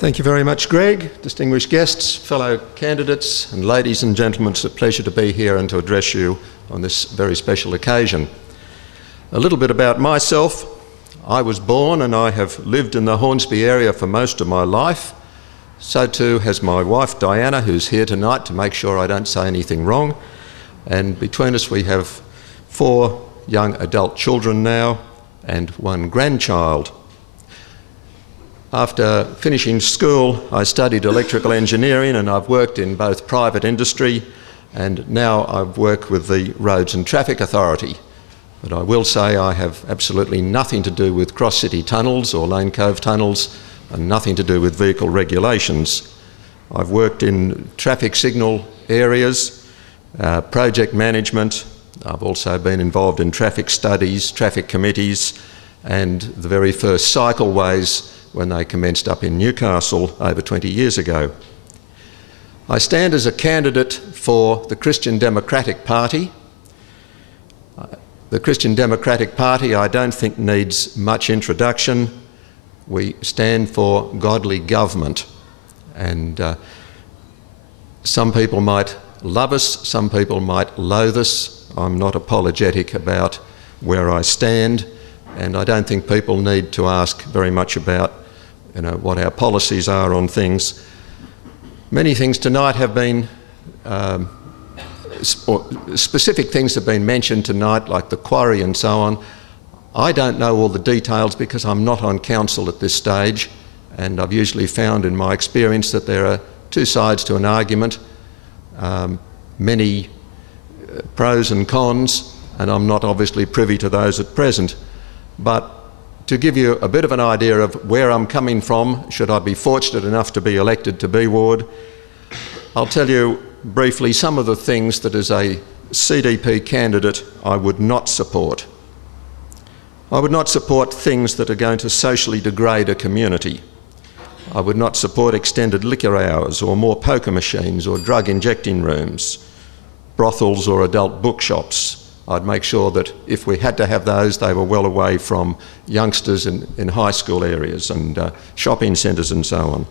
Thank you very much, Greg. Distinguished guests, fellow candidates, and ladies and gentlemen, it's a pleasure to be here and to address you on this very special occasion. A little bit about myself. I was born and I have lived in the Hornsby area for most of my life. So too has my wife Diana, who's here tonight to make sure I don't say anything wrong. And between us we have 4 young adult children now and 1 grandchild. After finishing school, I studied electrical engineering and I've worked in both private industry and now I work with the Roads and Traffic Authority. But I will say I have absolutely nothing to do with cross-city tunnels or Lane Cove tunnels and nothing to do with vehicle regulations. I've worked in traffic signal areas, project management. I've also been involved in traffic studies, traffic committees, and the very first cycleways when they commenced up in Newcastle over 20 years ago. I stand as a candidate for the Christian Democratic Party. The Christian Democratic Party I don't think needs much introduction. We stand for godly government, and some people might love us, some people might loathe us. I'm not apologetic about where I stand, and I don't think people need to ask very much about what our policies are on things. Many things tonight have been, specific things have been mentioned tonight, like the quarry and so on. I don't know all the details because I'm not on council at this stage, and I've usually found in my experience that there are 2 sides to an argument, many pros and cons, and I'm not obviously privy to those at present. But to give you a bit of an idea of where I'm coming from, should I be fortunate enough to be elected to B Ward, I'll tell you briefly some of the things that as a CDP candidate I would not support. I would not support things that are going to socially degrade a community. I would not support extended liquor hours or more poker machines or drug injecting rooms, brothels or adult bookshops. I'd make sure that if we had to have those, they were well away from youngsters in high school areas and shopping centres and so on.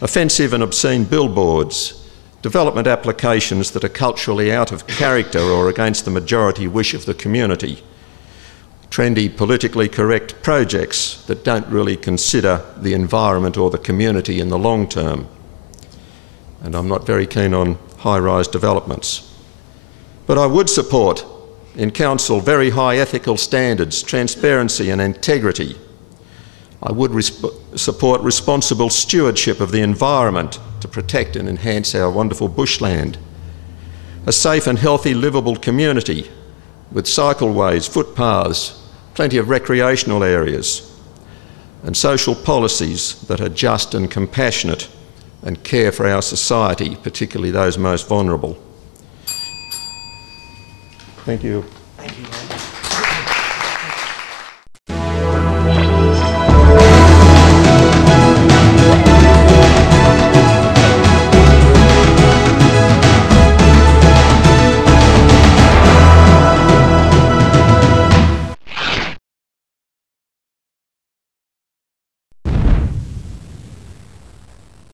Offensive and obscene billboards, development applications that are culturally out of character or against the majority wish of the community, trendy politically correct projects that don't really consider the environment or the community in the long term. And I'm not very keen on high-rise developments. But I would support in council very high ethical standards, transparency and integrity. I would support responsible stewardship of the environment to protect and enhance our wonderful bushland. A safe and healthy livable community with cycleways, footpaths, plenty of recreational areas, and social policies that are just and compassionate and care for our society, particularly those most vulnerable. Thank you. Thank you.